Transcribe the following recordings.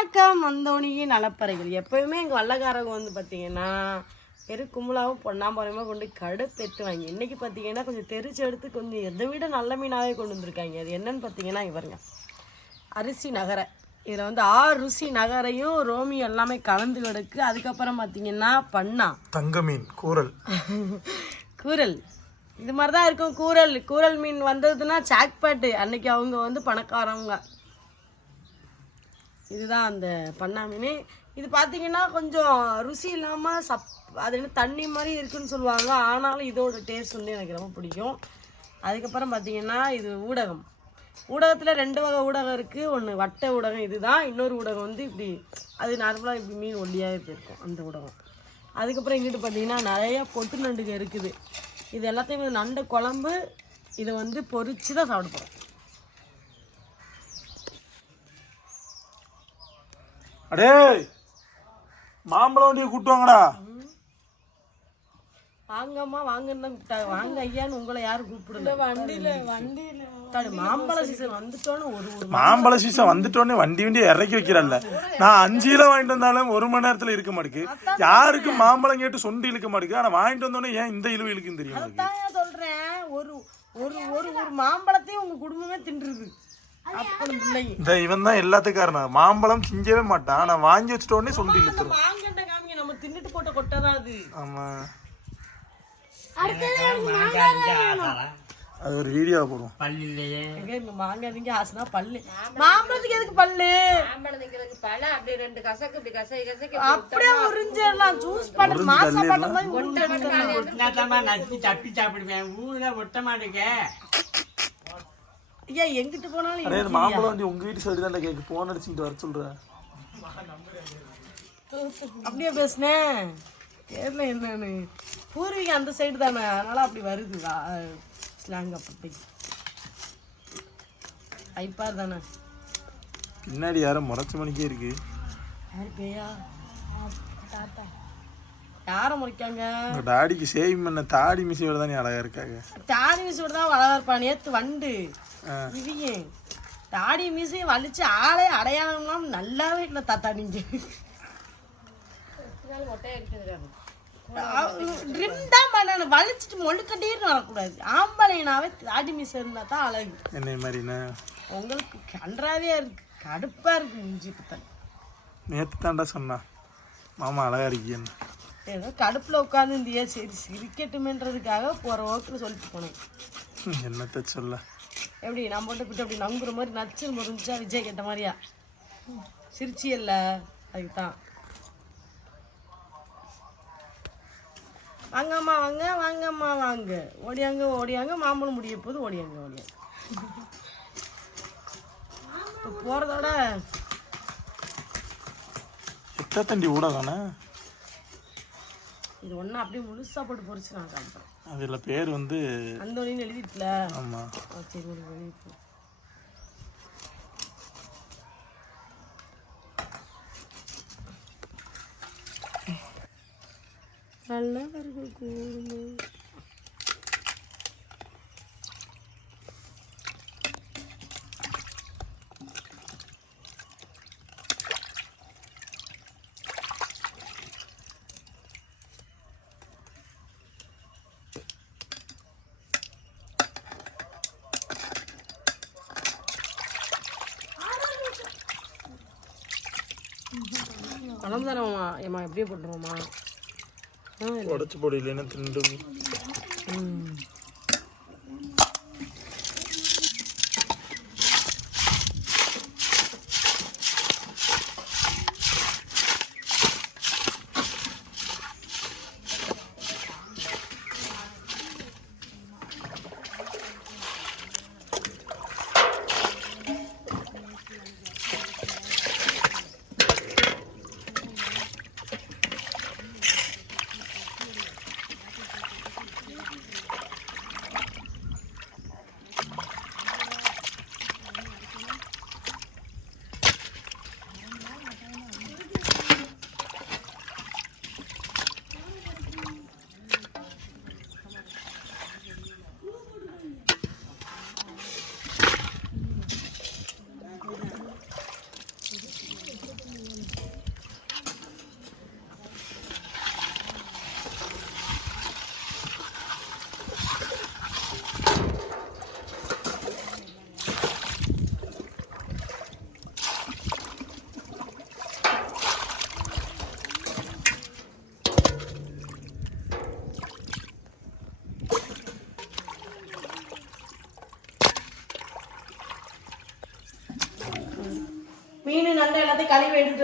வணக்கம் மந்தோனியே நலப்பறைகள். எப்பயுமே எங்கள் வல்லக்காரங்க வந்து பார்த்தீங்கன்னா பெரு கும்பலாவும் பொன்னாம்பரமாக கொண்டு கடுப்பெத்துவாங்க. இன்னைக்கு பார்த்தீங்கன்னா கொஞ்சம் தெரிச்சு எடுத்து கொஞ்சம் எதை விட நல்ல மீனாகவே கொண்டு வந்திருக்காங்க. அது என்னன்னு பார்த்தீங்கன்னா இவருங்க அரிசி நகரை. இதில் வந்து ஆறு ருசி நகரையும் ரோமி எல்லாமே கலந்து கிடக்கு. அதுக்கப்புறம் பார்த்தீங்கன்னா பண்ணா. தங்க மீன் கூரல் கூரல் இது மாதிரி தான் இருக்கும் கூரல் கூரல் மீன் வந்ததுன்னா சாக்பாட்டு அன்னைக்கு அவங்க வந்து பணக்காரவங்க. இதுதான் அந்த பண்ணா மீன் இது பார்த்தீங்கன்னா கொஞ்சம் ருசி இல்லாமல் சப் அது என்ன தண்ணி மாதிரி இருக்குன்னு சொல்லுவாங்க. ஆனாலும் இதோட டேஸ்ட் வந்து எனக்கு ரொம்ப பிடிக்கும். அதுக்கப்புறம் பார்த்தீங்கன்னா இது ஊடகம். ஊடகத்தில் ரெண்டு வகை ஊடகம் இருக்குது ஒன்று வட்ட ஊடகம் இதுதான். இன்னொரு ஊடகம் வந்து இப்படி அது நார்மலாக இப்படி மீன் ஒல்லியாகவே போயிருக்கும் அந்த ஊடகம். அதுக்கப்புறம் இங்கிட்டு பார்த்தீங்கன்னா நிறைய பொட்டு நண்டுகள் இருக்குது. இது எல்லாத்தையும் வந்து நண்டு குழம்பு இதை வந்து பொறிச்சு தான் சாப்பிட போகிறோம் அடே மாம்பழம் வண்டியை கூட்டுவாங்கடா வாங்கம்மா வாங்கன்னு தான் கூப்பிட்டாங்க. வாங்க ஐயான்னு உங்களை யாரும் கூப்பிடல. வண்டியில வண்டியில. மாம்பழ சீசன் வந்துட்டோன்னு ஒரு ஒரு மாம்பழ சீசன் வந்துட்டோடனே வண்டி வண்டி இறக்கி வைக்கிறல்ல நான் அஞ்சு கிலோ வாங்கிட்டு வந்தாலும் ஒரு மணி நேரத்துல இருக்க மாட்டேக்கு. யாருக்கு மாம்பழம் கேட்டு சொண்டு இழுக்க மாட்டேங்குது ஆனா வாங்கிட்டு வந்தோடனே ஏன் இந்த இழுவு இழுக்குன்னு தெரியும் சொல்றேன். ஒரு ஒரு ஒரு ஒரு மாம்பழத்தையும் உங்க குடும்பமே தின்றுது இந்த இவன் தான் எல்லாத்துக்கும் காரணம் மாம்பழம் திங்கவே மாட்டான். ஆனா வாங்கி வச்சிட்ட உடனே சொண்டு இழுத்துரும் வாங்கண்ட காமிங்க. நம்ம தின்னுட்டு போட்ட கொட்டை தான் அது ஆமா அது ஒரு வீடியோ போடுவோம். எங்க இங்க மாங்காய் திங்க ஆசைனா பல்லு. மாம்பழத்துக்கு எதுக்கு பல்லு? அப்படியே உறிஞ்சிடலாம். ஜூஸ் பண்ண மாசா பண்ண மாதிரி. ஒட்டினாத்தாம்மா நச்சு தப்பி சாப்பிடுவேன். ஊர்ல ஒட்ட மாட்டேங்க ஐயா எங்கிட்டு போனாலும் இந்த மாம்பழம் வண்டி உங்க வீட்டு சைடு தான் கேக்கு. போன் அடிச்சுட்டு வர சொல்றேன் அப்படியே பேசுனேன் தெரியல என்னன்னு? பூர்வீகம் அந்த சைடு தானே. அதனால அப்படி வருது. ஸ்லாங் அப்படி ஐப்பார் தானே. பின்னாடி யாரும் முறைச்ச மணிக்கே இருக்கு. யாரு பேயா? தாத்தா. யாரை முறைக்காங்க? டாடிக்கு சேவிங் பண்ண தாடி மிஷியோட தான் அழகா இருக்காங்க. தாடி மீசோட தான் வளர்ப்பா நேத்து வண்டு. இவியும் தாடி மீசையும் வலிச்சு ஆளே அடையாளம்லாம் நல்லாவே இல்லை தாத்தா நீங்க ட்ரிம் தான் பண்ணணும் வலிச்சிட்டு மொழுக்கட்டீர்னு வரக்கூடாது. ஆம்பளைனாவே தாடி மீசை இருந்தா தான் அழகு. என்னை மாதிரிண்ணே? உங்களுக்கு கன்றாவே இருக்கு கடுப்பா இருக்கு மூஞ்சி பத்தல் நேற்று தாண்டா சொன்னான் மாமா அழகா இருக்கீன்னு ஏதோ கடுப்புல உட்காந்து இருந்தியா? சரி சிரிக்கட்டுமேன்றதுக்காக போற ஓக்கில் சொல்லிட்டு போனேன். என்னத்த சொல்ல? எப்படி நான் போட்டு விட்டு அப்படி நங்குற மாதிரி நச்சுன்னு முறிஞ்சா விஜய் கேட்ட மாதிரியா? சிரிச்சி இல்ல அதுக்கு தான் வாங்கம்மா வாங்க வாங்கம்மா வாங்க. ஓடியாங்க ஓடியாங்க. மாம்பழம் முடிய போது ஓடியாங்க ஓடியாங்க. இப்போ போகிறதோட தண்டி ஊடகானே இது ஒன்றா அப்படியே முழுசா போட்டு பொறிச்சு நான் காட்டுறேன் அதுல பேர் வந்து அந்த ஒன்று எழுதிட்டுல ஆமா. ஆ, சரி ஒரு வெளியே போ நல்லவர்கள் கூடுமே பணம் தரோமா ஏம்மா எப்படியே போட்டுருவோமா உடச்சு போடு இல்லைன்னா திண்டு ம்.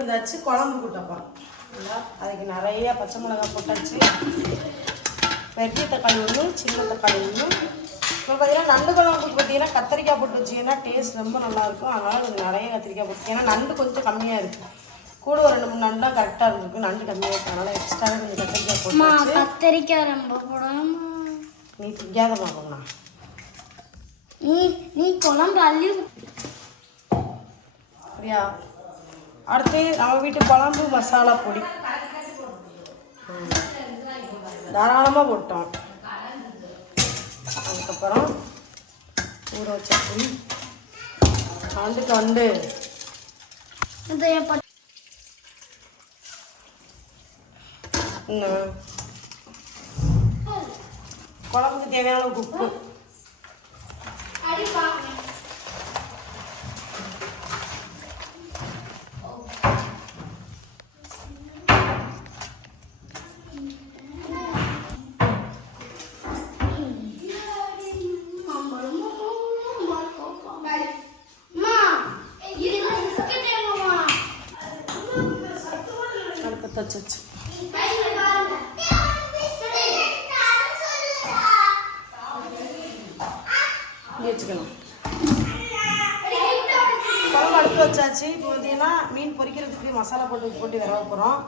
வந்தாச்சு குழம்பு கூட்டப்போம் அதுக்கு நிறைய பச்சை மிளகாய் போட்டாச்சு. பெரிய தக்காளி ஒன்று சின்ன தக்காளி ஒன்று இப்போ பார்த்தீங்கன்னா நண்டு குழம்புக்கு பார்த்தீங்கன்னா கத்திரிக்காய் போட்டு வச்சிங்கன்னா டேஸ்ட் ரொம்ப நல்லாயிருக்கும் அதனால் கொஞ்சம் நிறைய கத்திரிக்காய் போட்டு ஏன்னா நண்டு கொஞ்சம் கம்மியாக இருக்குது கூட ஒரு ரெண்டு மூணு நண்டுலாம் கரெக்டாக இருந்திருக்கு. நண்டு கம்மியாக இருக்கு. அதனால் எக்ஸ்ட்ரா கொஞ்சம் கத்திரிக்காய் போட்டு கத்தரிக்காய் ரொம்ப போடாம. நீ திங்காத பார்க்கணும் நீ நீ குழம்பு அள்ளி அப்படியா? அடுத்து நம்ம வீட்டு குழம்பு மசாலா பொடி. தாராளமாக போட்டோம். அதுக்கப்புறம் ஊற வச்ச புளி. கண்டு கண்டு குழம்புக்கு தேவையான உப்பு. இங்கே வச்சுக்கணும் குழம்பு அடுப்பு வச்சாச்சு. இப்போ பார்த்தீங்கன்னா மீன் பொரிக்கிறதுக்கு மசாலா போட்டு போட்டு விரவ போகிறோம்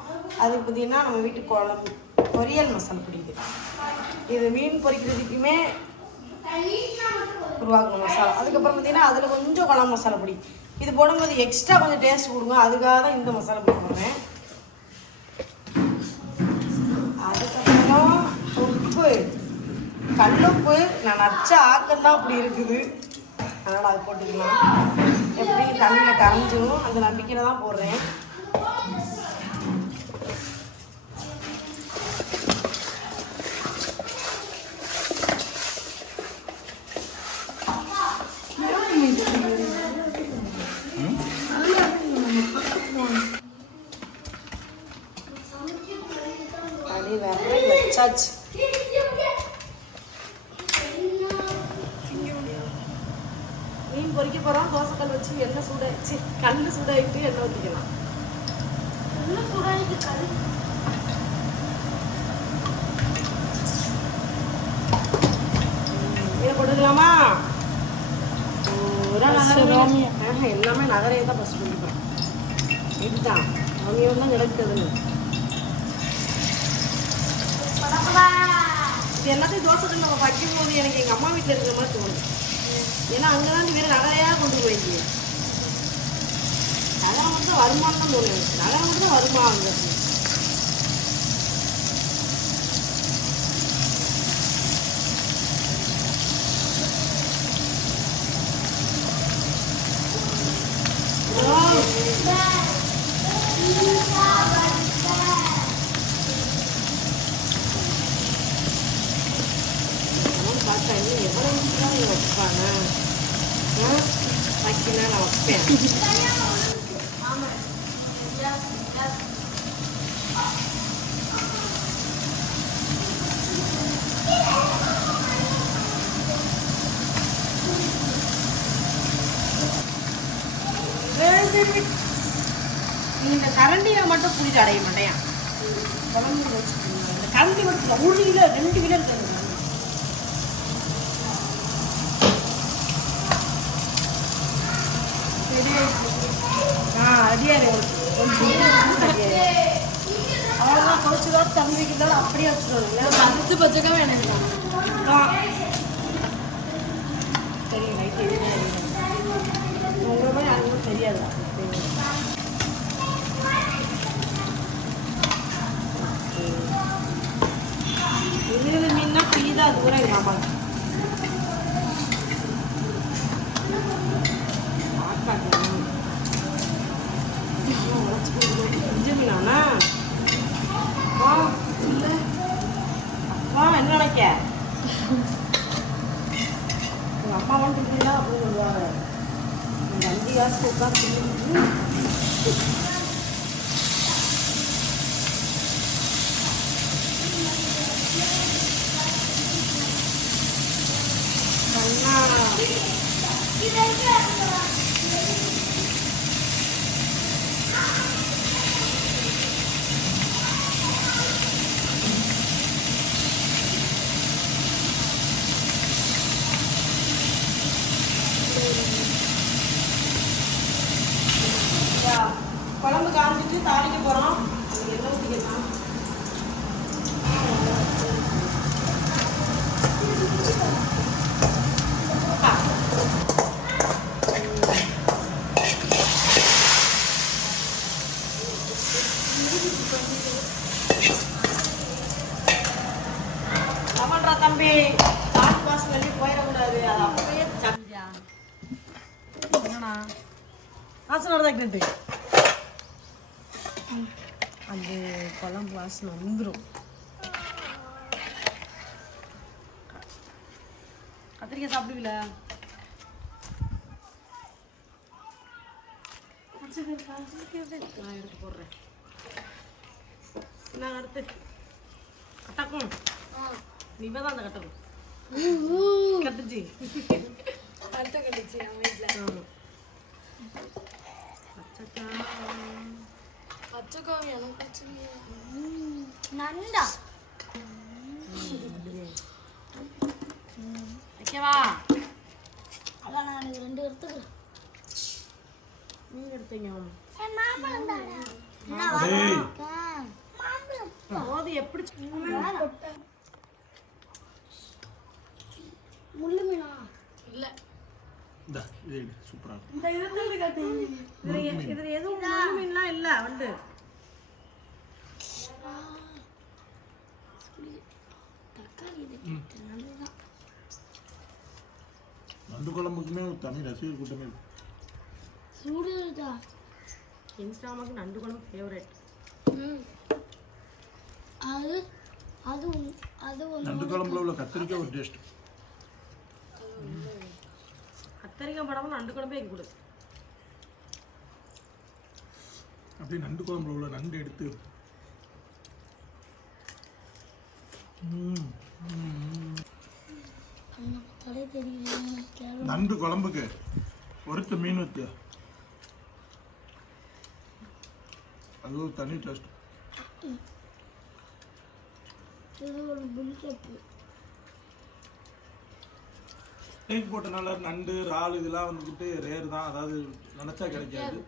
அதுக்கு பார்த்தீங்கன்னா நம்ம வீட்டு குழம்பு பொரியல் மசாலா பிடிக்குது இது மீன் பொரிக்கிறதுக்குமே உருவாக்கணும் மசாலா. அதுக்கப்புறம் பார்த்தீங்கன்னா அதில் கொஞ்சம் குழம்பு மசாலா பொடி. இது போடும்போது எக்ஸ்ட்ரா கொஞ்சம் டேஸ்ட் கொடுங்க. அதுக்காக தான் இந்த மசாலா பொடி போடுறேன். கல்லுப்பு நான் நச்ச ஆக்கம் தான் அப்படி இருக்குது. அதனால் அது போட்டுக்கலாம். எப்படி? தண்ணியில் கரைஞ்சிரும். அந்த நம்பிக்கையில் தான் போடுறேன். வேற வச்சாச்சு மீன் பொரிக்க போகிறோம் தோசைக்கல் வச்சு சூடாச்சு கல். சூடாயிட்டு எண்ணெய் ஊற்றிக்கலாம் நகரமே. ஆஹா, எல்லாமே நகரையே தான் ஃபஸ்ட் பண்ணிப்பேன் இதுதான். அவங்க தான் கிடக்குதுன்னு. இது எல்லாத்தையும் தோசைகள் நம்ம வைக்கும் போது எனக்கு எங்கள் அம்மா வீட்டில் இருக்கிற மாதிரி தோணும். ஏன்னா அங்கே தான் வேறு நகையாக கொண்டு போயிங்க நல்லா மட்டும் வருமானம் தான் தோணும் எனக்கு. மட்டும் வருமானம் அங்கே பார்த்தா எவ்வளோ வைப்பாங்க வைக்கணும் நான் வைப்பேன். நீ இந்த கரண்டியை மட்டும் புளிச்சு அடைய மாட்டேன். குழம்பு வச்சுக்கோங்க இந்த கரண்டி மட்டும் ஒரு கிலோ ரெண்டு கிலோ இருக்குது ஆ அடியாரு அவ்வளோதான் கொதிச்சுதான் தம்பிக்கு இருந்தாலும் அப்படியே வச்சுருவாங்க பத்து பச்சைக்காம எனக்கு தெரியும் நைட்டு உங்களை மாதிரி யாருக்கும் தெரியாது. அது கூட எங்கள் குழம்பு காமிச்சிட்டு தாளிக்க போகிறோம் அது என்ன ஊற்றிக்கலாம் வாசனை வருதா கிட்ட அந்த குழம்பு வாசனை வந்துடும் கத்திரிக்காய் சாப்பிடுவீங்களா நான் எடுத்து போடுறேன் நான் அடுத்து கட்டக்கும் நீ தான் அந்த கட்டக்கும் கட்டுச்சு அடுத்த கழிச்சு நம்ம வீட்டில் ஆமா. பச்சைக்காய். பச்சைக்காவி எனக்கு பிரச்சனை நண்டா வைக்கவா அதான் நான் இது ரெண்டு எடுத்துக்கிறேன் நீங்க எடுத்தீங்க மாம்பழம் தானே டேய் மாம்பழம் போது எப்படி முள்ளு மீனா இல்லை இந்த இது சூப்பரா இருக்கும் இந்த இதுல காட்டு இதுல எதுவும் மீன்லாம் இல்ல வந்து நண்டு குழம்புக்குமே ஒரு தனி ரசிகர் கூட்டமே இருக்கு. சுடுதா. இன்ஸ்டாமாக்கு நண்டு குழம்பு ஃபேவரட் அது அது அது நண்டு குழம்புல உள்ள கத்திரிக்காய் ஒரு டேஸ்ட் கத்தரிக்காய் படமும் நண்டு குழம்பே வைக்க கூடாது அப்படியே நண்டு குழம்புல உள்ள நண்டு எடுத்து. நண்டு குழம்புக்கு ஒருத்த மீன் வச்சு அது ஒரு தனி டேஸ்ட் இது ஒரு புல்கப்பு டேக் போட்டனால நண்டு இறால் இதெல்லாம் வந்துக்கிட்டு ரேர் தான். அதாவது நினச்சா கிடைக்காது.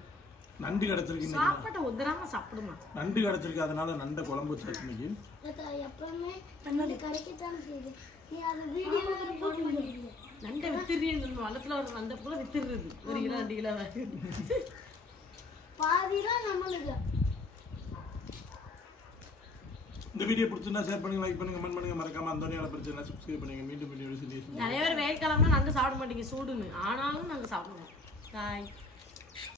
நண்டு கிடச்சிருக்கு சாப்பாட்டை உதராம சாப்பிடுமா? நண்டு கிடச்சிருக்கு. அதனால நண்டை குழம்பு வச்சாச்சு இன்னைக்கு. எப்பவுமே நம்மளுக்கு கிடைக்கத்தான் செய்யுது. நீ அதை வீடியோவில் போட்டு முடியல நண்டை வித்துறீங்க வளத்துல ஒரு நண்டை கூட வித்துடுறது. ஒரு கிலோ ரெண்டு கிலோ பாதிலாம் நம்மளுக்கு. இந்த வீடியோ பிடிச்சிருந்தா ஷேர் பண்ணுங்க லைக் பண்ணுங்க கமெண்ட் பண்ணுங்க. மறக்காம அந்த பிரச்சனை சப்ஸ்கிரைப் பண்ணுங்க. மீண்டும் வீடியோ நிறைய பேர் வெயில் கிளம்புனா நாங்கள் சாப்பிட மாட்டீங்க சூடுன்னு. ஆனாலும் நாங்கள் சாப்பிடுவோம். பாய்